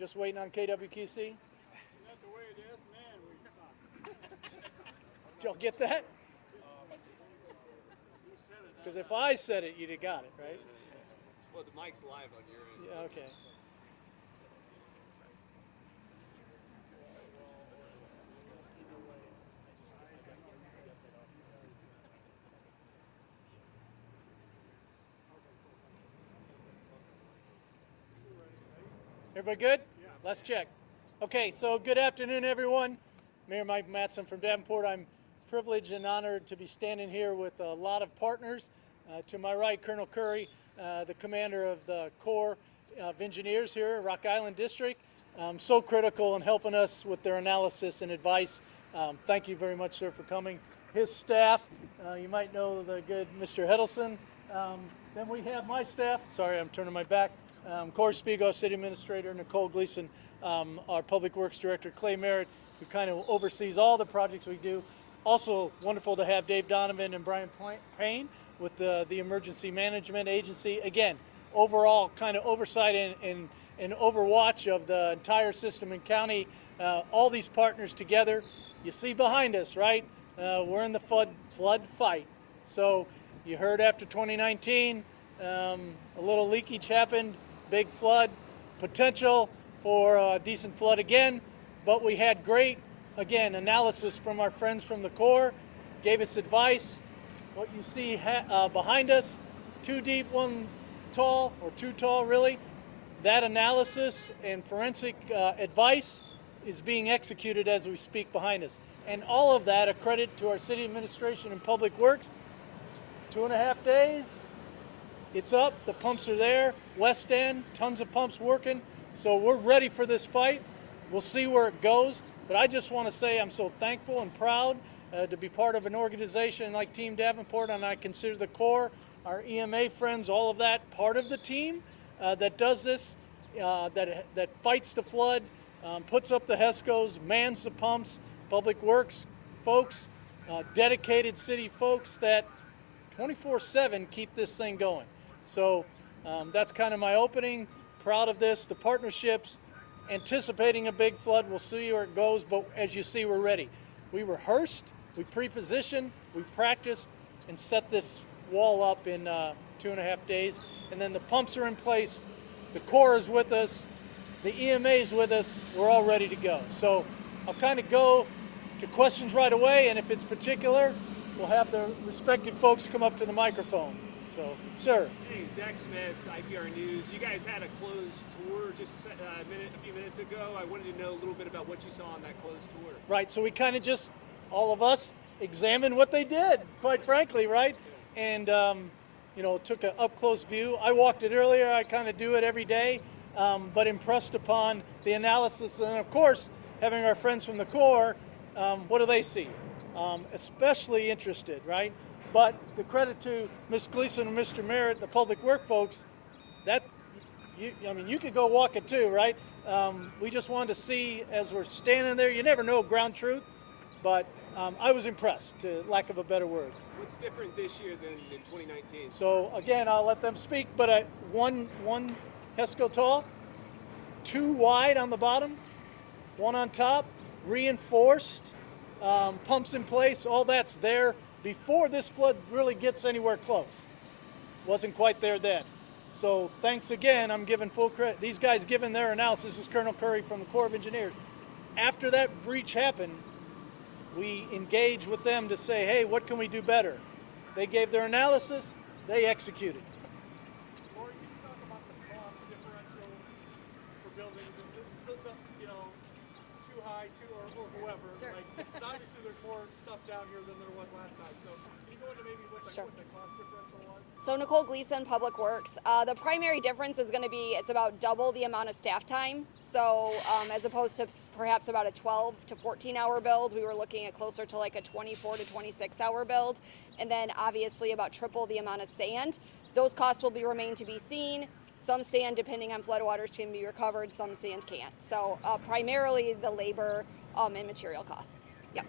just waiting on KWQC? That's the way it is, man. We Did y'all get that? Because if I said it, you'd have got it, right? Well, the mic's live on your end. Yeah, okay. Everybody good? Let's check. Okay, so good afternoon, everyone. Mayor Mike Mattson from Davenport. I'm privileged and honored to be standing here with a lot of partners. To my right, Colonel Curry, the commander of the Corps of Engineers here at Rock Island District. So critical in helping us with their analysis and advice. Thank you very much, sir, for coming. His staff, you might know the good Mr. Heddleson. Then we have my staff. Sorry, I'm turning my back. Corey Spigo, City Administrator, Nicole Gleason, our Public Works Director, Clay Merritt, who kind of oversees all the projects we do. Also wonderful to have Dave Donovan and Brian Payne with the Emergency Management Agency. Again, overall kind of oversight and overwatch of the entire system and county. All these partners together. You see behind us, right? We're in the flood fight. So you heard after 2019, a little leakage happened, big flood, potential for a decent flood again, but we had great, again, analysis from our friends from the Corps, gave us advice. What you see behind us, 2 deep, 1 tall, or 2 tall really, that analysis and forensic advice is being executed as we speak behind us. And all of that a credit to our City Administration and Public Works. 2.5 days, it's up, the pumps are there, West End, tons of pumps working, so we're ready for this fight. We'll see where it goes, but I just want to say I'm so thankful and proud to be part of an organization like Team Davenport, and I consider the Corps, our EMA friends, all of that part of the team that does this, that fights the flood, puts up the HESCOs, mans the pumps, Public Works folks, dedicated city folks that 24/7 keep this thing going. So that's kind of my opening. Proud of this, the partnerships, anticipating a big flood. We'll see where it goes, but as you see, we're ready. We rehearsed, we pre-positioned, we practiced, and set this wall up in 2.5 days. And then the pumps are in place, the Corps is with us, the EMA is with us, we're all ready to go. So I'll kind of go to questions right away, and if it's particular, we'll have the respective folks come up to the microphone. So, sir. Hey, Zach Smith, IPR News. You guys had a closed tour just a few minutes ago. I wanted to know a little bit about what you saw on that closed tour. Right, so we kind of just, all of us, examined what they did, quite frankly, right? And, you know, took an up-close view. I walked it earlier. I kind of do it every day, but impressed upon the analysis. And, of course, having our friends from the Corps, what do they see? Especially interested, right? But the credit to Ms. Gleason and Mr. Merritt, the public work folks, that, I mean, you could go walk it too, right? We just wanted to see as we're standing there, you never know ground truth, but I was impressed, to lack of a better word. What's different this year than in 2019? So again, I'll let them speak, but one HESCO tall, 2 wide on the bottom, 1 on top, reinforced, pumps in place, all that's there before this flood really gets anywhere close. Wasn't quite there then. So thanks again, I'm giving full credit. These guys giving their analysis. This is Colonel Curry from the Corps of Engineers. After that breach happened, we engaged with them to say, hey, what can we do better? They gave their analysis, they executed. Corey, can you talk about the cost differential for building you know, too high, or whoever? Sure. Like, 'cause obviously there's more stuff down here than there was last time. So can you go into maybe what the cost differential was? So Nicole Gleason, Public Works. The primary difference is going to be it's about double the amount of staff time. So as opposed to perhaps about a 12 to 14 hour build, we were looking at closer to like a 24 to 26 hour build. And then obviously about triple the amount of sand. Those costs will remain to be seen. Some sand, depending on floodwaters, can be recovered, some sand can't. So primarily the labor and material costs. Yep.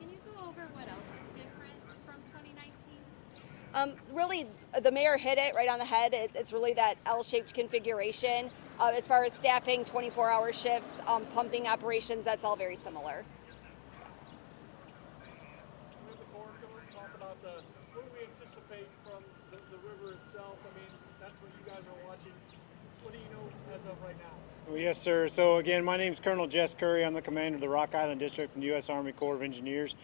Can you go over what else is different from 2019? Really, the mayor hit it right on the head. It's really that L-shaped configuration. As far as staffing, 24-hour shifts, pumping operations, that's all very similar. Move the forward, talk about what do we anticipate from the river itself? I mean, that's what you guys are watching. What do you know as of right now? Well, yes, sir. So again, my name is Colonel Jess Curry. I'm the commander of the Rock Island District from the U.S. Army Corps of Engineers.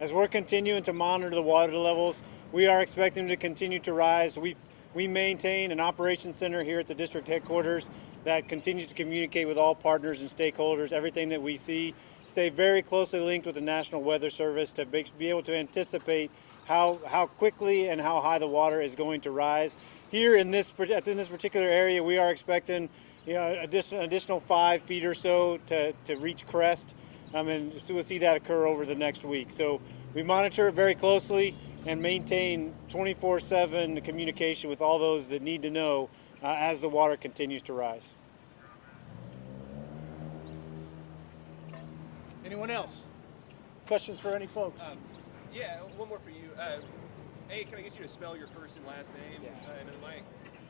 As we're continuing to monitor the water levels, we are expecting them to continue to rise. We maintain an operations center here at the district headquarters that continues to communicate with all partners and stakeholders, everything that we see. Stay very closely linked with the National Weather Service to be able to anticipate how quickly and how high the water is going to rise. Here in this particular area, we are expecting additional 5 feet or so to reach crest, and so we'll see that occur over the next week. So we monitor it very closely and maintain 24/7 communication with all those that need to know as the water continues to rise. Anyone else? Questions for any folks? Yeah, one more for you. Hey, can I get you to spell your first and last name into the mic?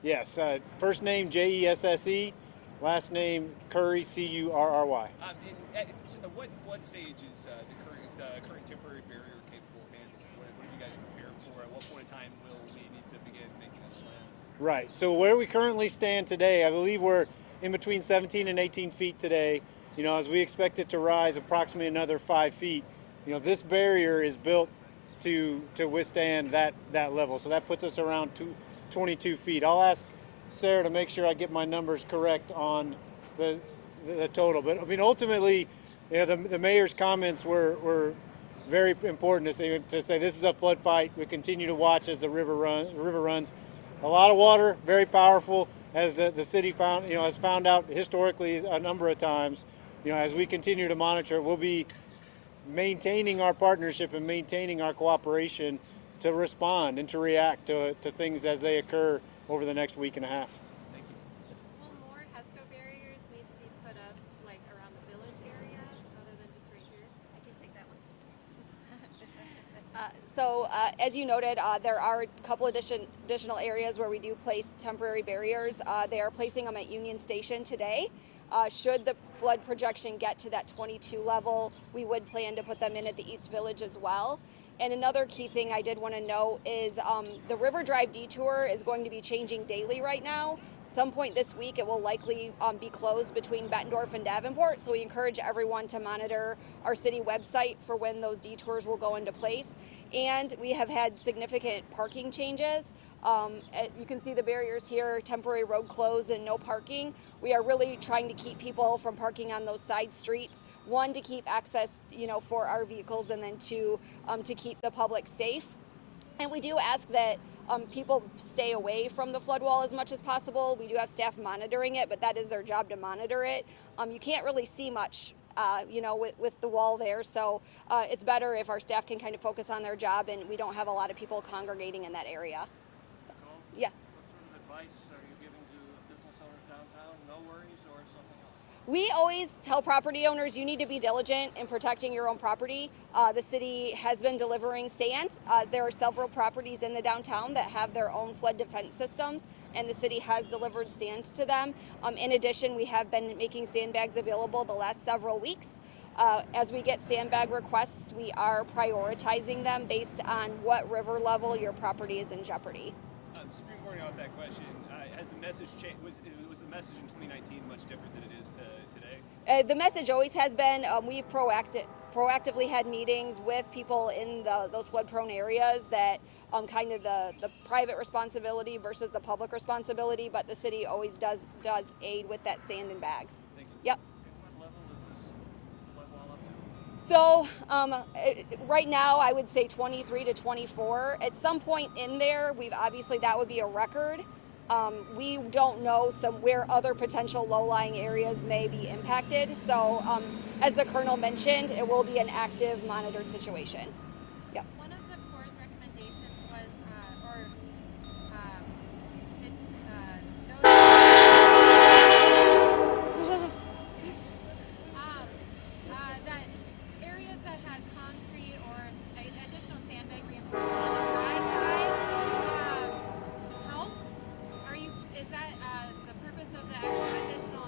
Yes, first name Jesse, last name Curry, Curry. What flood stage is the current temporary barrier capable of handling? What have you guys prepared for? At what point in time will we need to begin making other plans? Right. So where we currently stand today, I believe we're in between 17 and 18 feet today. As we expect it to rise approximately another 5 feet. This barrier is built to withstand that level. So that puts us around 22 feet. I'll ask Sarah to make sure I get my numbers correct on the total. But I mean, ultimately, the mayor's comments were very important to say this is a flood fight. We continue to watch as the river runs. A lot of water, very powerful, as the city has found out historically a number of times. As we continue to monitor, we'll be maintaining our partnership and maintaining our cooperation to respond and to react to things as they occur over the next week and a half. Thank you. Will more HESCO barriers need to be put up like around the village area other than just right here? I can take that one. So as you noted, there are a couple additional areas where we do place temporary barriers. They are placing them at Union Station today. Should the flood projection get to that 22 level, we would plan to put them in at the East Village as well. And another key thing I did want to note is the River Drive detour is going to be changing daily right now. Some point this week it will likely be closed between Bettendorf and Davenport, so we encourage everyone to monitor our city website for when those detours will go into place. And we have had significant parking changes. You can see the barriers here, temporary road closed and no parking. We are really trying to keep people from parking on those side streets. One, to keep access, for our vehicles, and then two, to keep the public safe. And we do ask that people stay away from the flood wall as much as possible. We do have staff monitoring it, but that is their job to monitor it. You can't really see much with the wall there. So it's better if our staff can kind of focus on their job and we don't have a lot of people congregating in that area. So, yeah. What sort of advice are you giving to business owners downtown? No worries or something else? We always tell property owners you need to be diligent in protecting your own property. The city has been delivering sand. There are several properties in the downtown that have their own flood defense systems, and the city has delivered sand to them. In addition, we have been making sandbags available the last several weeks. As we get sandbag requests, we are prioritizing them based on what river level your property is in jeopardy. Springboarding off that question, has the message changed? Was the message in 2019 much different than it is today? The message always has been we've proactively had meetings with people in those flood-prone areas that kind of the private responsibility versus the public responsibility, but the city always does aid with that sand and bags. Thank you. Yep. What level is this flood wall up to? So right now I would say 23 to 24. At some point in there, that would be a record. We don't know where other potential low-lying areas may be impacted. So as the Colonel mentioned, it will be an active monitored situation. Yep. One of the Corps' recommendations was, that areas that had concrete or additional sandbag reinforcement on the dry side helped. Is that the purpose of the extra additional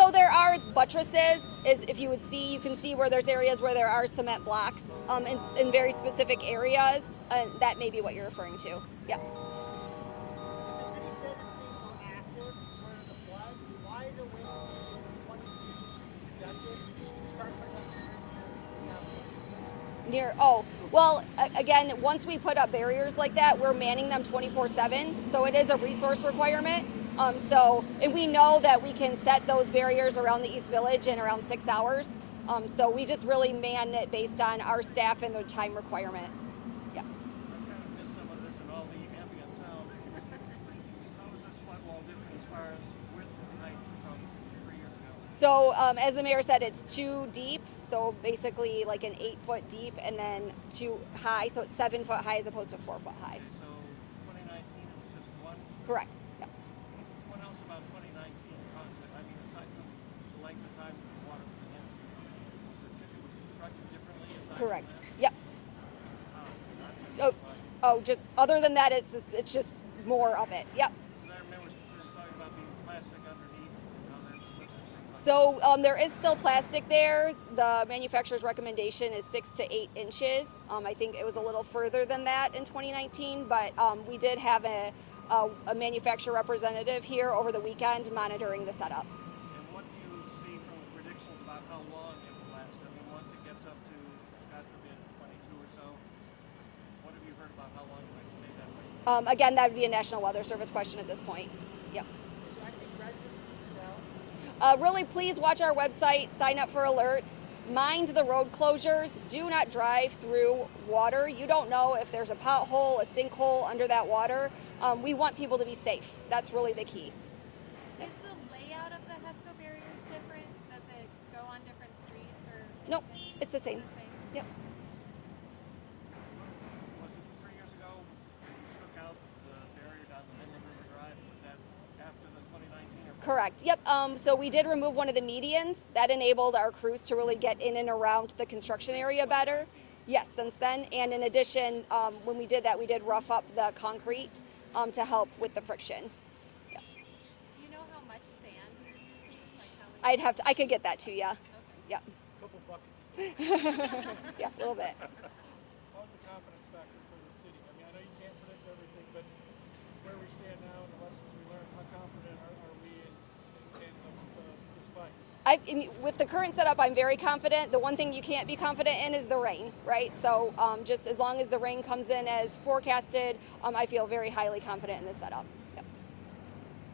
So there are buttresses. Is if you would see, you can see where there's areas where there are cement blocks in very specific areas. That may be what you're referring to. Yeah. The city says it's being proactive for the flood. Why is it waiting until 22 to start putting up barriers Near. Oh, well, again, once we put up barriers like that, we're manning them 24/7. So it is a resource requirement. And we know that we can set those barriers around the East Village in around 6 hours. So we just really man it based on our staff and the time requirement. Yeah. I kind of missed some of this and all the ambient sound. How is this flood wall different as far as width and height from 3 years ago? So as the mayor said, it's 2 deep. So basically like an 8-foot deep and then 2 high. So it's 7 foot high as opposed to 4 foot high. Okay, so 2019 it was just one. Correct. Yeah. What else about 2019 caused it? I mean, aside from the length of time the water was against it, it was constructed differently aside Correct. from that? Yep. Not just Oh, flood. oh, just other than that, it's just more of it. Yep. And I remember you were talking about being plastic underneath and how that's slipping. So there is still plastic there. The manufacturer's recommendation is 6 to 8 inches. I think it was a little further than that in 2019, but we did have a manufacturer representative here over the weekend monitoring the setup. And what do you see from the predictions about how long it will last? I mean, once it gets up to, God forbid, 22 or so, what have you heard about how long it might stay that way? Again, that would be a National Weather Service question at this point. Yep. So I think residents need to know. Really, please watch our website, sign up for alerts, mind the road closures, do not drive through water. You don't know if there's a pothole, a sinkhole under that water. We want people to be safe. That's really the key. Is the layout of the HESCO barriers different? Does it go on different streets or? Nope, anything? it's the same. It's the same. Yep. Was it 3 years ago when you took out the barrier down the Midland River Drive? Was that after the 2019 or? Correct. Yep. So we did remove one of the medians. That enabled our crews to really get in and around the construction area better. Yes, since then. And in addition, when we did that, we did rough up the concrete to help with the friction. Do you know how much sand you're using? Like how many? I could get that to you. Yep. Couple buckets. Yeah, a little bit. How's the confidence factor for the city? I mean, I know you can't predict everything, but where we stand now and the lessons we learned, how confident are we in this fight? With the current setup, I'm very confident. The one thing you can't be confident in is the rain, right? So just as long as the rain comes in as forecasted, I feel very highly confident in the setup. Yep.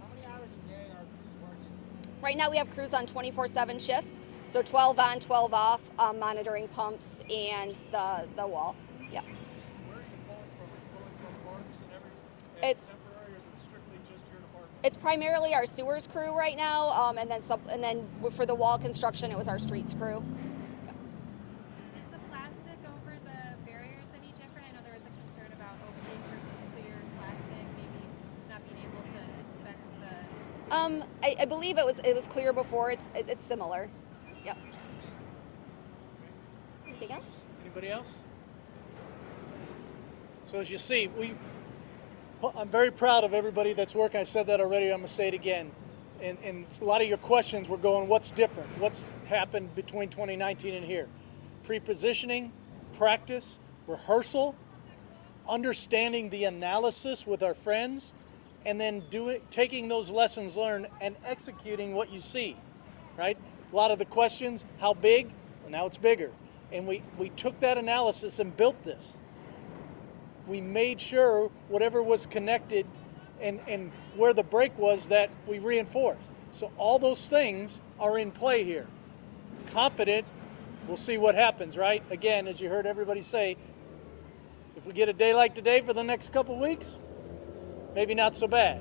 How many hours a day are crews working? Right now we have crews on 24/7 shifts, so 12 on, 12 off, monitoring pumps and the wall. Yeah. Where are you pulling from? Are you pulling from parks and every It's- temporary, or is it strictly just your department? It's primarily our sewers crew right now, and then for the wall construction, it was our streets crew. Is the plastic over the barriers any different? I know there was a concern about opaque versus clear plastic, maybe not being able to inspect the. I believe it was clear before. It's similar. Yep. Anything else? Anybody else? So as you see, I'm very proud of everybody that's working. I said that already. I'm going to say it again. And a lot of your questions were going, what's different? What's happened between 2019 and here? Pre-positioning, practice, rehearsal, understanding the analysis with our friends, and then taking those lessons learned and executing what you see, right? A lot of the questions, how big? Well, now it's bigger. And we took that analysis and built this. We made sure whatever was connected and where the break was that we reinforced. So all those things are in play here. Confident, we'll see what happens, right? Again, as you heard everybody say, if we get a day like today for the next couple weeks, maybe not so bad,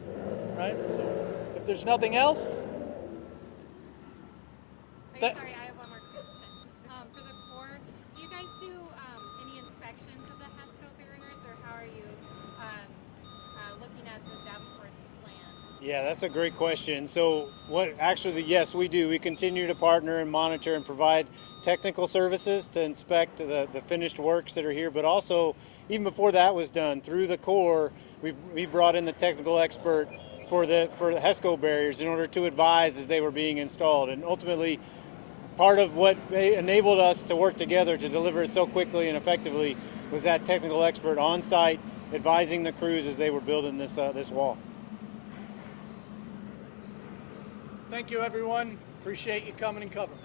right? So if there's nothing else, Sorry, I have one more question. For the Corps, do you guys do any inspections of the HESCO barriers, or how are you looking at the Davenport's plan? Yeah, that's a great question. So yes, we do. We continue to partner and monitor and provide technical services to inspect the finished works that are here, but also even before that was done, through the Corps, we brought in the technical expert for the HESCO barriers in order to advise as they were being installed. And ultimately, part of what enabled us to work together to deliver it so quickly and effectively was that technical expert on site advising the crews as they were building this wall. Thank you, everyone. Appreciate you coming and covering.